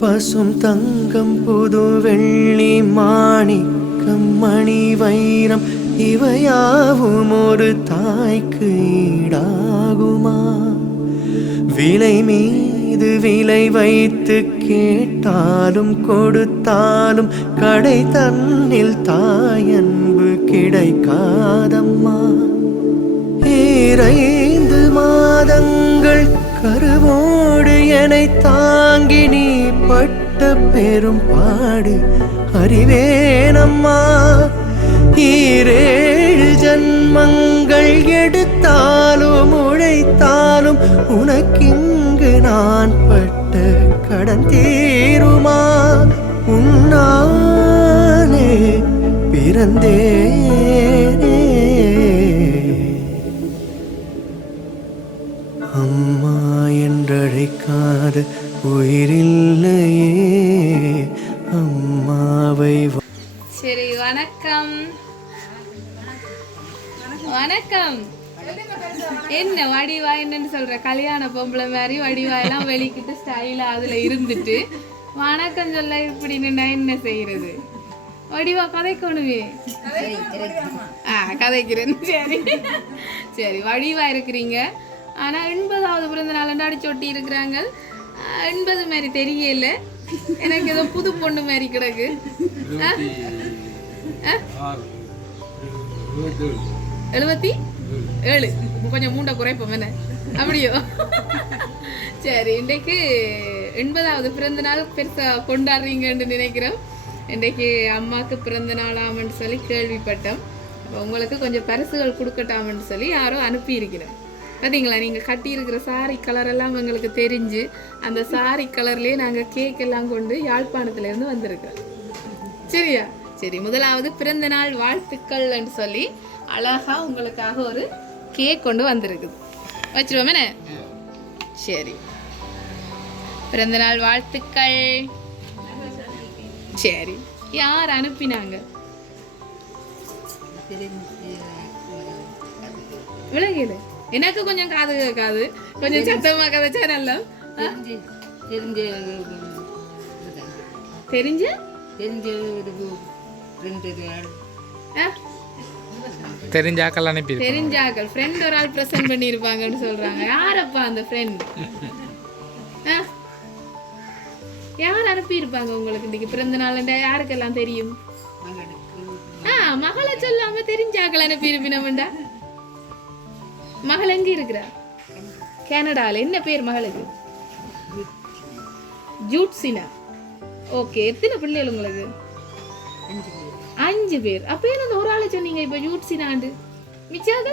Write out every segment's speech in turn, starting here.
பசும் தங்கம் புது வெள்ளி மாணிக்கம் மணி வைரம் இவையாவும் ஒரு தாய்க்கு ஈடாகுமா? விலை மீது விலை வைத்து கேட்டாலும் கொடுத்தாலும் கடை தன்னில் தாயன்பு கிடைக்காதம்மா. 2 மாதங்கள் கருவோடு என்னை தாங்கி நீ பட்ட பெரும் பாடு அறிவேனம்மா. 7 ஜன்மங்கள் எடுத்தாலும் உழைத்தாலும் உனக்கிங்கு நான் பட்ட கடன் தீருமா? உன்னாலே பிறந்தேனே அம்மா என்றழைக்காத உயிரில்லையே அம்மாவை. சரி, வணக்கம். வணக்கம். என்ன வடிவா என்னன்னு சொல்ற? கல்யாண பொம்பளை மாதிரி வடிவாயெல்லாம் வெளிக்கிட்டு ஸ்டைலா அதுல இருந்துட்டு வணக்கம் சொல்ல இப்படி நின்னா என்ன செய்யறது? வடிவா கதைக்கணுமே. கதைக்கிறேன். சரி சரி, வடிவா இருக்கிறீங்க. ஆனா 80வது பிறந்த நாள் அடிச்சு ஒட்டி இருக்கிறாங்க. 80 மாதிரி தெரியல எனக்கு, ஏதோ புது பொண்ணு மாதிரி கிடக்கு. 77 கொஞ்சம் மூண்டை குறைப்போம் என்ன அப்படியோ? சரி, இன்றைக்கு 80வது பிறந்த நாள் பெருசா கொண்டாடுறீங்கன்னு நினைக்கிறோம். இன்றைக்கு அம்மாவுக்கு பிறந்த நாளாமன்னு சொல்லி கேள்விப்பட்டோம். உங்களுக்கு கொஞ்சம் பரிசுகள் கொடுக்கட்டாமன்னு சொல்லி யாரோ அனுப்பி இருக்கிறேன். பார்த்தீங்களா, நீங்கள் கட்டியிருக்கிற சாரி கலர் எல்லாம் எங்களுக்கு தெரிஞ்சு அந்த சாரி கலர்லேயே நாங்கள் கேக் எல்லாம் கொண்டு யாழ்ப்பாணத்துலேருந்து வந்திருக்கோம். சரியா? சரி, முதலாவது பிறந்த நாள் வாழ்த்துக்கள் என்று சொல்லி அழகா உங்களுக்காக ஒரு கேக் கொண்டு வந்திருக்குது. வச்சிருவோமே. சரி, பிறந்த நாள் வாழ்த்துக்கள். சரி, யார் அனுப்பினாங்க? விலகில எனக்கு கொஞ்சம் காது கேட்காது, கொஞ்சம் சத்தமா கதைச்சா நல்லா. தெரிஞ்ச தெரிஞ்சாக்கள் அனுப்பி, தெரிஞ்சாக்கள் ஃப்ரெண்ட் ஒரு ஆள் பிரசன்ட் பண்ணியிருப்பாங்கன்னு சொல்றாங்க. யாரப்பா அந்த ஃப்ரெண்ட்? யார் அனுப்பி இருப்பாங்க உங்களுக்கு இன்னைக்கு பிறந்த நாள்? யாருக்கெல்லாம் தெரியும்? மகளை சொல்லாம தெரிஞ்சாக்கள் அனுப்பி இருப்பினோம்டா. மகள் எங்க இருக்கிறா? கனடால. என்ன பேர் மகளுக்கு? ஜூட்சினா. ஓகே, எத்தனை பிள்ளைகள் உங்களுக்கு? 5 பேர். அப்ப ஏன் அந்த ஒரு ஆளை சொன்னீங்க இப்ப ஜூட்சினாண்டு? மிச்சாக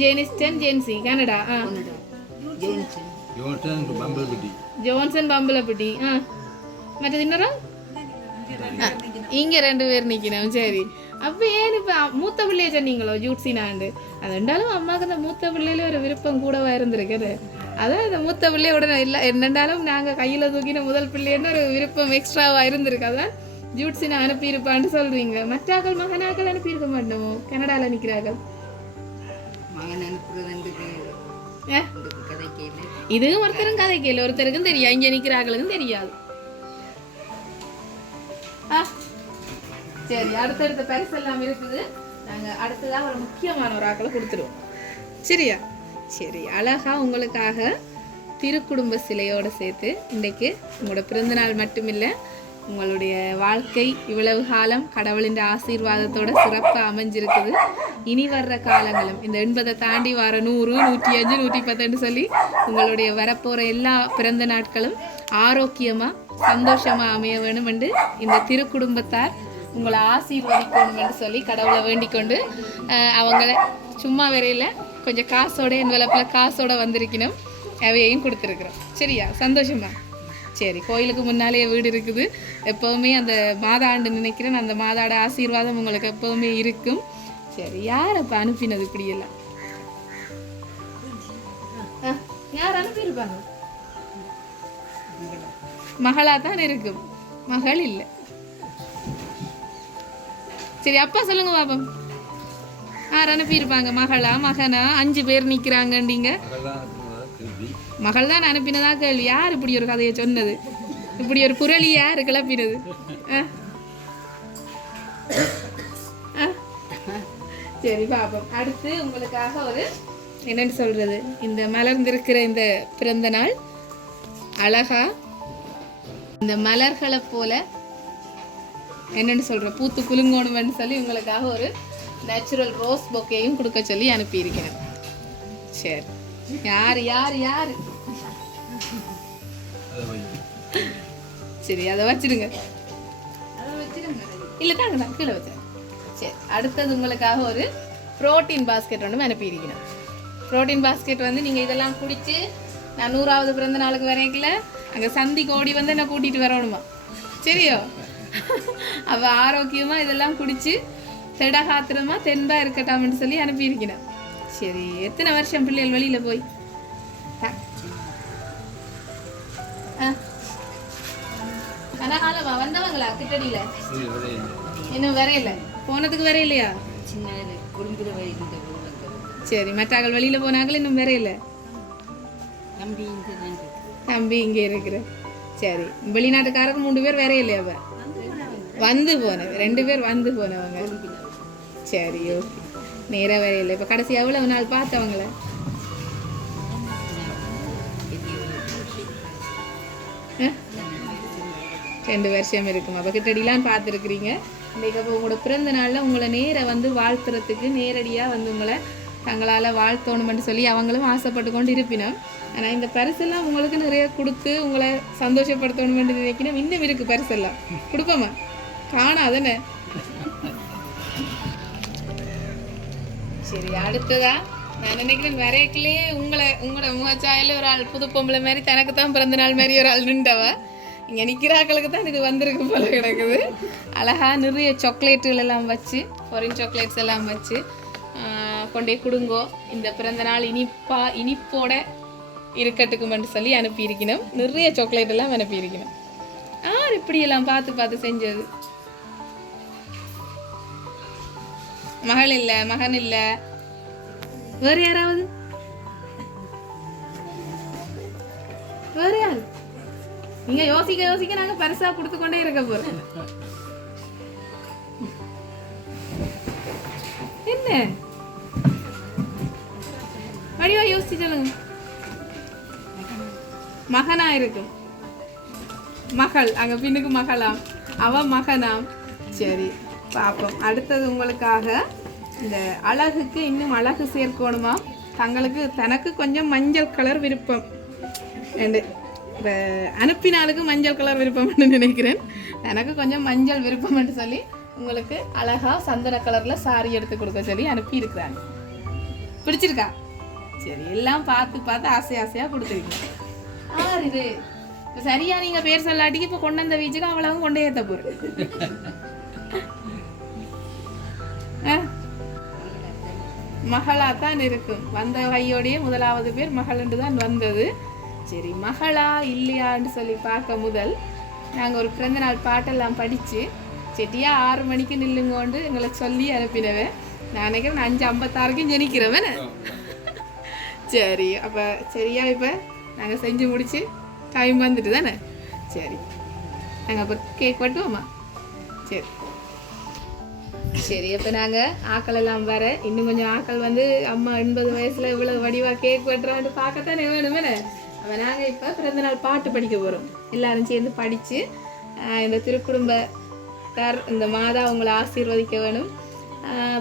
ஜெனிஸ்டன் ஜென்சி கனடா. ஜோன்சன் பம்பலப்பட்டி. மற்றது இன்னொரு இங்க 2 பேர் நிக்கணும். சரி, அப்ப ஏன் இப்ப மூத்த பிள்ளைய சொன்னீங்களோ ஜூட்சினாண்டு? அது ரெண்டாலும் அம்மாவுக்கு அந்த மூத்த பிள்ளையில ஒரு விருப்பம் கூடவா இருந்திருக்குது. அதான் அந்த மூத்த பிள்ளைய உடனே இல்லை என்னண்டாலும் நாங்க கையில தூக்கின முதல் பிள்ளைன்னு ஒரு விருப்பம் எக்ஸ்ட்ராவா இருந்திருக்கு. அதான் ஜூட்சினா அனுப்பியிருப்பான்னு சொல்றீங்க. மற்றாக்கள் மகனாக்கள் அனுப்பியிருக்க மாட்டோமோ? கனடால நிக்கிறார்கள். இதுவும் ஒருத்தரும் கதை கேள்வி, ஒருத்தருக்கும் தெரியாது, இங்க நிக்கிறார்களுக்கும் தெரியாது. சரி, அடுத்தடுத்த பரிசு எல்லாம் இருக்குது. நாங்க அடுத்ததான் ஒரு முக்கியமான ஒரு ஆக்களை கொடுத்துருவோம். சரியா? சரி, அழகா உங்களுக்காக திருக்குடும்ப சிலையோட சேர்த்து இன்றைக்கு உங்களோட பிறந்தநாள் மட்டுமில்லை, உங்களுடைய வாழ்க்கை இவ்வளவு காலம் கடவுளின் ஆசீர்வாதத்தோட சிறப்பாக அமைஞ்சிருக்குது. இனி வர்ற காலங்களும் இந்த 80 தாண்டி வர 100, 105, 110 சொல்லி உங்களுடைய வரப்போகிற எல்லா பிறந்த நாட்களும் ஆரோக்கியமாக சந்தோஷமாக அமைய வேணும் என்று இந்த திருக்குடும்பத்தார் உங்களை ஆசீர்வதிக்கணும் என்று சொல்லி கடவுளை வேண்டிக் கொண்டு அவங்கள சும்மா வரையில் கொஞ்சம் காசோட என்வலப்பில் காசோட வந்திருக்கணும், அவையையும் கொடுத்துருக்குறோம். சரியா? சந்தோஷமா? சரி, கோயிலுக்கு முன்னாலேயே வீடு இருக்குது. எப்போவுமே அந்த மாதாண்டு நினைக்கிறேன், அந்த மாதாட ஆசீர்வாதம் உங்களுக்கு எப்போவுமே இருக்கும். சரி, யார் அப்போ அனுப்பினது இப்படியெல்லாம்? யார் அனுப்பியிருப்பாங்க? மகளாக தான் இருக்கும், மகள் இல்லை. சரி, அப்பா சொல்லுங்க பாப்பம். யார் அனுப்பியிருப்பாங்க? மகளா மகனா? 5 பேர் நிற்கிறாங்கண்டீங்க. மகள் தான் அனுப்பினதா கேள்வி. யார் இப்படி ஒரு கதையை சொன்னது? இப்படி ஒரு புரளி யார் கிளப்பினது? சரி பாப்போம். அடுத்து உங்களுக்காக ஒரு என்னன்னு சொல்றது, இந்த மலர்ந்திருக்கிற இந்த பிறந்த நாள் அழகா இந்த மலர்களை போல என்னன்னு சொல்ற பூத்து குலுங்கோணும்னு சொல்லி உங்களுக்காக ஒரு நேச்சுரல் ரோஸ் பொக்கேயும் கொடுக்க சொல்லி அனுப்பியிருக்கிறேன். சரி, யார் யார் யார்? சரி, அதை வச்சிருங்க. இல்லை தாங்க தான் கீழே வச்சுருங்க. சரி, அடுத்தது உங்களுக்காக ஒரு ப்ரோட்டீன் பாஸ்கெட் ஒன்று அனுப்பியிருக்கிறேன். ப்ரோட்டீன் பாஸ்கெட் வந்து நீங்கள் இதெல்லாம் குடித்து நான் 100வது பிறந்த நாளுக்கு வரைக்கல அங்கே சந்திக்கு ஓடி வந்து என்ன கூட்டிகிட்டு வரணுமா? சரியோ? அவள் ஆரோக்கியமாக இதெல்லாம் குடித்து திடகாத்திரமாக தென்பாக இருக்கட்டாம்னு சொல்லி அனுப்பியிருக்கிறேன். சரி, எத்தனை வருஷம் பிள்ளைகள் வெளியில் போய்? கனகாலமா வந்தவங்களா கிட்டடியில? இன்னும் வரையில? போனதுக்கு வரையிலையா? சரி, மற்றாக்கள் வெளியில போனார்கள் இன்னும் வரையில? தம்பி இங்கே இருக்கிற. சரி, வெளிநாட்டுக்காரருக்கு 3 பேர் வரையிலையா? அவ வந்து போன 2 பேர் வந்து போனவங்க. சரி, ஓகே. நேராக வரையில. இப்போ கடைசி எவ்வளவு நாள் பார்த்தவங்கள? ரெண்டு வருஷம் இருக்கும். அப்போ கிட்டடிலாம் பார்த்துருக்குறீங்க. இன்றைக்கு அப்போ உங்களோட பிறந்த நாளில் உங்களை நேராக வந்து வாழ்த்துறதுக்கு நேரடியாக வந்து உங்களை தங்களால் வாழ்த்தணுமென்னு சொல்லி அவங்களும் ஆசைப்பட்டு கொண்டு இருப்பினோம். ஆனால் இந்த பரிசெல்லாம் உங்களுக்கு நிறைய கொடுத்து உங்களை சந்தோஷப்படுத்தணுமென்று நினைக்கணும். இன்னும் இருக்குது பரிசெல்லாம். கொடுப்போமா? காணாதானே? சரி, அடுத்ததா நான் நினைக்கிறேன் வரையக்கிலேயே உங்களோட முகச்சாயில் ஒரு ஆள் புது பொம்பளை மாதிரி தனக்கு தான் பிறந்த நாள் மாதிரி ஒரு ஆள் நின்றவ. இங்கே நிற்கிறாக்களுக்கு தான் இது வந்திருக்கு போல கிடக்குது. அழகாக நிறைய சாக்லேட்டுகள் எல்லாம் வச்சு, ஃபாரின் சாக்லேட்ஸ் எல்லாம் வச்சு கொண்டே கொடுங்கோ, இந்த பிறந்த நாள் இனிப்போட இருக்கட்டுக்குமென்று சொல்லி அனுப்பியிருக்கணும். நிறைய சாக்லேட் எல்லாம் அனுப்பியிருக்கணும். யார் இப்படியெல்லாம் பார்த்து பார்த்து செஞ்சது? மகள் இல்லை, மகன் இல்லை, வேறு யாராவது? வேறு யாரு? நீங்க யோசிக்க யோசிக்க நாங்க பரிசா கொடுத்து கொண்டே இருக்க போறோம். என்ன வடிவா யோசிச்சு சொல்லுங்க. மகனா இருக்கும். மகள் அங்க பின்னுக்கு மகளாம், அவ மகனாம். சரி பாப்போம். அடுத்தது உங்களுக்காக இந்த அழகுக்கு இன்னும் அழகு சேர்க்கணுமா? தனக்கு கொஞ்சம் மஞ்சள் கலர் விருப்பம். இப்போ அனுப்பினாலுக்கு மஞ்சள் கலர் விருப்பம்னு நினைக்கிறேன். எனக்கு கொஞ்சம் மஞ்சள் விருப்பம்னு சொல்லி உங்களுக்கு அழகாக சந்தன கலரில் சாரி எடுத்து கொடுக்க சொல்லி அனுப்பியிருக்கிறாங்க. பிடிச்சிருக்கா? சரி, எல்லாம் பார்த்து பார்த்து ஆசையாக கொடுத்துருக்கீங்க. இது இப்போ சரியா நீங்கள் பேர் சொல்லாட்டிக்கு இப்போ கொண்டு வந்த வீச்சுக்கு அவ்வளவு கொண்டே ஏற்ற போகிறேன். மகளா தான் இருக்கும். வந்த கையோடைய முதலாவது பேர் மகள்ன்று தான் வந்தது. சரி, மகளா இல்லையான்னு சொல்லி பார்க்க முதல் நாங்கள் ஒரு பிறந்த நாள் பாட்டெல்லாம் படித்து செட்டியா 6 மணிக்கு நில்லுங்கோண்டு எங்களை சொல்லி அனுப்பினவன். நான் நினைக்கிறேன் 5:56 ஜெனிக்கிறவன். சரி, அப்போ சரியா இப்போ நாங்கள் செஞ்சு முடிச்சு டைம் வந்துட்டு தானே? சரி, நாங்கள் அப்போ கேக் வெட்டுவோமா? சரி சரி, அப்போ நாங்கள் ஆக்கள் எல்லாம் வர இன்னும் கொஞ்சம் ஆக்கள் வந்து அம்மா 80 வயசில் இவ்வளோ வடிவாக கேக் வெட்டுறான்ட்டு பார்க்கத்தானே வேணுமே. அப்போ நாங்கள் இப்போ பிறந்தநாள் பாட்டு படிக்க போகிறோம். எல்லாரும் சேர்ந்து படித்து இந்த திருக்குடும்பத்தார் இந்த மாதா உங்களை ஆசீர்வதிக்க வேணும்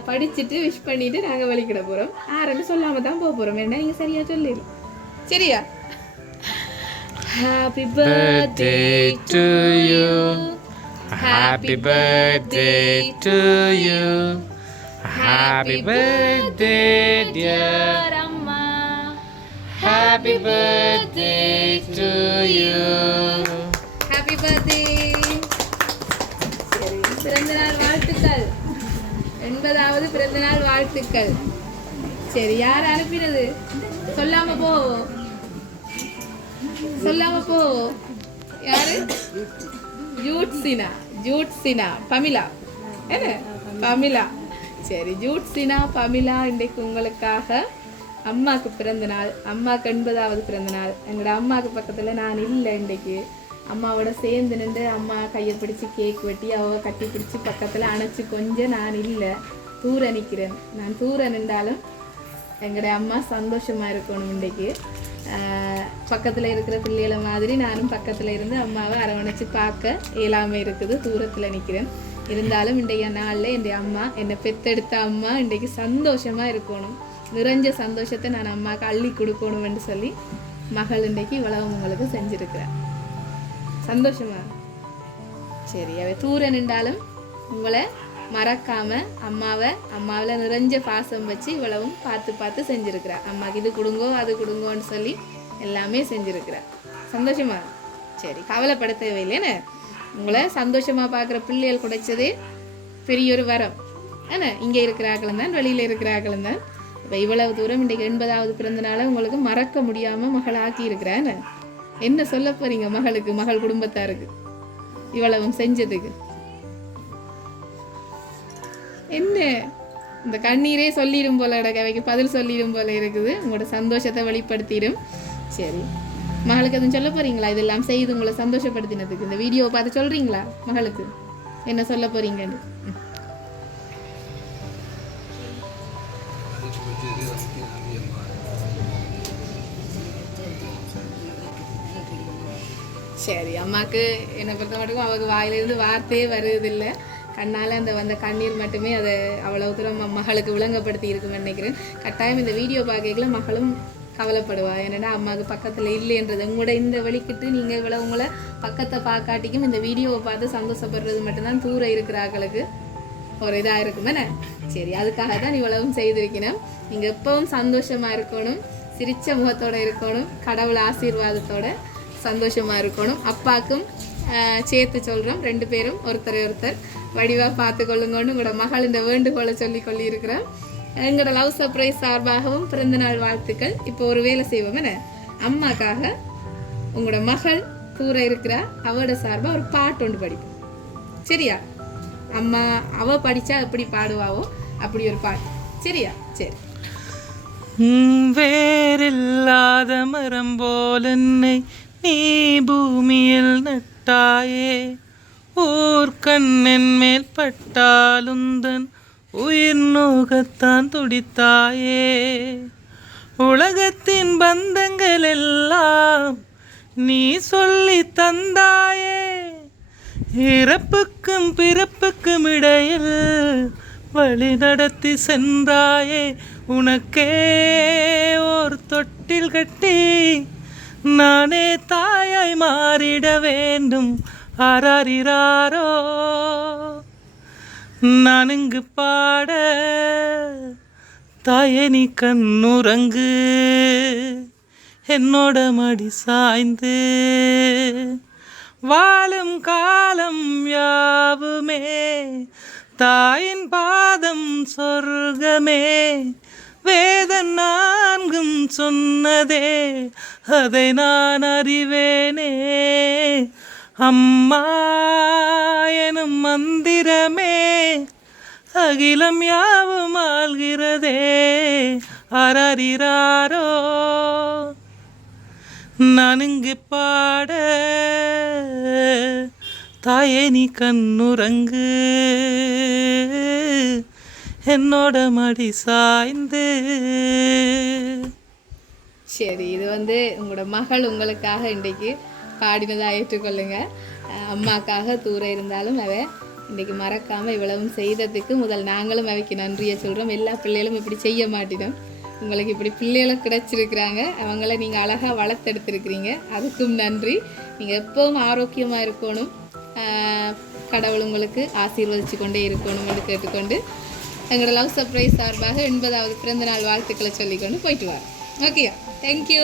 படிச்சுட்டு விஷ் பண்ணிவிட்டு நாங்கள் வலிக்கிட போகிறோம். யாருன்னு சொல்லாமல் தான் போக போகிறோம். என்ன நீங்கள் சரியாக சொல்லிடும். சரியா? Happy birthday to you. Happy birthday to you. Happy birthday dear Amma. Happy birthday to you. Happy birthday. சரி, பிறந்தநாள் வாழ்த்துக்கள். 80வது பிறந்தநாள் வாழ்த்துக்கள். சரி, யார் அனுப்பினது? சொல்லாம போ, சொல்லாம போ. யாரு? ஜூட்சினா பமிலா. என்ன பமிலா? சரி ஜூட்சினா பமிலா இன்றைக்கு உங்களுக்காக அம்மாவுக்கு பிறந்த நாள், அம்மாவுக்கு 80வது பிறந்த நாள். எங்களோட அம்மாவுக்கு பக்கத்தில் நான் இல்லை இன்றைக்கு. அம்மாவோட சேர்ந்து நின்று அம்மா கையை பிடிச்சி கேக் வெட்டி அவ கட்டி பிடிச்சி பக்கத்தில் அணைச்சி கொஞ்சம் நான் இல்லை, தூர நிற்கிறேன். நான் தூர நின்றாலும் எங்களோட அம்மா சந்தோஷமாக இருக்கணும். இன்றைக்கு பக்கத்தில் இருக்கிற பிள்ளைகளை மாதிரி நானும் பக்கத்தில் இருந்து அம்மாவை அரவணைச்சு பார்க்க இயலாமல் இருக்குது, தூரத்தில் நிற்கிறேன். இருந்தாலும் இன்றைய நாளில் என் அம்மா என்னை பெத்தெடுத்த அம்மா இன்றைக்கு சந்தோஷமாக இருக்கணும், நிறைஞ்ச சந்தோஷத்தை நான் அம்மாவுக்கு அள்ளி கொடுக்கணும்னு சொல்லி மகள் இன்றைக்கு இவ்வளவு உங்களுக்கு செஞ்சுருக்கிறேன். சந்தோஷமா? சரி, அவ தூர நின்றாலும் உங்களை மறக்காம அம்மாவில் நிறைஞ்ச பாசம் வச்சு இவ்வளவும் பார்த்து பார்த்து செஞ்சுருக்கிறா. அம்மாவுக்கு இது கொடுங்கோ அது கொடுங்கோன்னு சொல்லி எல்லாமே செஞ்சுருக்கிறா. சந்தோஷமா? சரி, கவலைப்பட தேவையில்லைன்னு உங்களை சந்தோஷமாக பார்க்குற பிள்ளைகள் கிடைச்சதே பெரிய ஒரு வரம். ஏன்னா இங்கே இருக்கிறாக்களும் தான் வெளியில் இருக்கிறாக்களும் தான். இப்போ இவ்வளவு தூரம் இன்றைக்கு 80வது பிறந்தனால உங்களுக்கு மறக்க முடியாமல் மகள் ஆக்கி இருக்கிறேன்னு என்ன சொல்ல போறீங்க மகளுக்கு, மகள் குடும்பத்தாருக்கு இவ்வளவும் செஞ்சதுக்கு? என்ன இந்த கண்ணீரே சொல்லிடும் போல கவைக்கு பதில் சொல்லிடும் போல இருக்குது, உங்களோட சந்தோஷத்தை வெளிப்படுத்திடும். சரி, மகளுக்கு எதுவும் சொல்ல போறீங்களா? இதெல்லாம் செய்து உங்களை சந்தோஷப்படுத்தினதுக்கு இந்த வீடியோவை பார்த்து சொல்றீங்களா மகளுக்கு என்ன சொல்ல போறீங்கன்னு? சரி, அம்மாவுக்கு என்னை பொறுத்த மட்டும் அவங்க வாயிலிருந்து வார்த்தையே வருவதில்லை, கண்ணால் அந்த வந்த கண்ணீர் மட்டுமே அதை அவ்வளோ தூரம் மகளுக்கு விளங்கப்படுத்தி இருக்குன்னு நினைக்கிறேன். கட்டாயம் இந்த வீடியோ பார்க்கல மகளும் கவலைப்படுவா. ஏன்னா அம்மாவுக்கு பக்கத்தில் இல்லைன்றது உங்களோட இந்த வலிக்கிட்டு நீங்கள் இவ்வளோ உங்களை பக்கத்தை பார்க்காட்டிக்கும் இந்த வீடியோவை பார்த்து சந்தோஷப்படுறது மட்டும்தான் தூர இருக்கிறார்களுக்கு ஒரு இதாக இருக்குமே. சரி, அதுக்காக தான் இவ்வளவும் செய்திருக்கணும். நீங்கள் எப்பவும் சந்தோஷமாக இருக்கணும், சிரிச்ச முகத்தோடு இருக்கணும், கடவுள் ஆசீர்வாதத்தோட சந்தோஷமாக இருக்கணும். அப்பாவுக்கும் சேர்த்து சொல்கிறோம், 2 பேரும் ஒருத்தரை ஒருத்தர் வடிவாக பார்த்து கொள்ளுங்கன்னு உங்களோட மகள் இந்த வேண்டுகோளை சொல்லி இருக்கிறோம். எங்களோட லவ் சர்ப்ரைஸ் சார்பாகவும் பிறந்தநாள் வாழ்த்துக்கள். இப்போ ஒரு வேலை செய்வோம் என்ன, அம்மாக்காக உங்களோட மகள் தூர இருக்கிறா அவட சார்பாக ஒரு பாட்டு ஒன்று படிப்போம். சரியா? அம்மா அவ படித்தா எப்படி பாடுவாவோ அப்படி ஒரு பாட்டு. சரியா? சரி. வேறில்லாத மரம் போல் என்னை நீ பூமியில் நட்டாயே, ஓர் கண்ணென் மேல் பட்டாலுந்தன் உயிர் நோகத்தான் துடித்தாயே. உலகத்தின் பந்தங்கள் எல்லாம் நீ சொல்லி தந்தாயே, இறப்புக்கும் பிறப்புக்கும் இடையில் வழி நடத்தி சென்றாயே. உனக்கே ஓர் தொட்டில் கட்டி நானே தாயாய் மாறிட வேண்டும். ஆராரிராரோ நான் இங்கு பாட, தாயே நீ கண்ணுறங்கு என்னோட மடி சாய்ந்து. வாழும் காலம் யாவுமே தாயின் பாதம் சொர்க்கமே, வேதம் 4 சொன்னதே அதை நான் அறிவேனே. அம்மா எனும் மந்திரமே அகிலம் யாவும் ஆள்கிறதே. ஆராரிராரோ நான் இங்கு பாட, தாயே நீ கண்ணுறங்கு என்னோட மடி சாய்ந்து. சரி, இது உங்களோட மகள் உங்களுக்காக இன்றைக்கு பாடினதாக ஏற்றுக்கொள்ளுங்க. அம்மாக்காக தூர இருந்தாலும் அவ இன்றைக்கு மறக்காமல் இவ்வளவும் செய்ததுக்கு முதல் நாங்களும் அவைக்கு நன்றியை சொல்கிறோம். எல்லா பிள்ளைகளும் இப்படி செய்ய மாட்டினோம், உங்களுக்கு இப்படி பிள்ளைகளும் கிடைச்சிருக்கிறாங்க, அவங்கள நீங்கள் அழகாக வளர்த்தெடுத்துருக்கிறீங்க, அதுக்கும் நன்றி. நீங்கள் எப்பவும் ஆரோக்கியமாக இருக்கணும், கடவுள் உங்களுக்கு ஆசீர்வதிச்சு கொண்டே இருக்கணும் என்று கேட்டுக்கொண்டு எங்களோட லவ் சர்ப்ரைஸ் சார்பாக 80வது பிறந்தநாள் வாழ்த்துக்களை சொல்லிக்கொண்டு போயிட்டு வரோம். Okay, thank you.